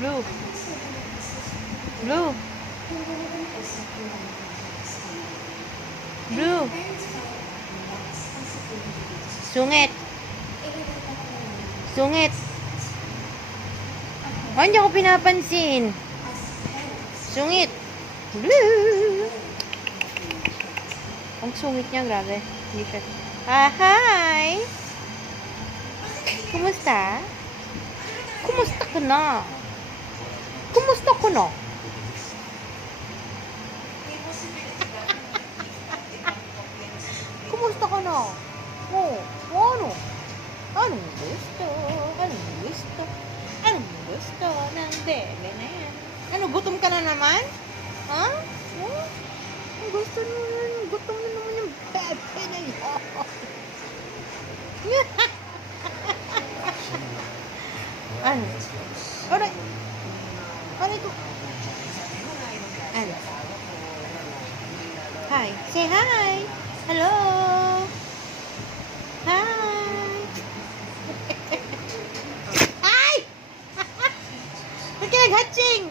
Blue. Blue. Blue. Sungit. Sungit. Oh, hindi ako pinapansin. Sungit. Blue. Ang sungit niya, grabe. Hindi siya. Hi! Kumusta? Kumusta ka na? Kumusta ka na? Kumusta ka na? Oh, ano? Anong gusto? Anong gusto? Anong gusto ng bebe na yan? Ano, gutom ka na naman? Ha? Oh? Ang gusto naman, gutom na naman yung bebe na yan. Ano? Aray! Aray ko! Ano? Hi! Say hi! Hello! Hi! Ay! Ba't ka nag-hatching?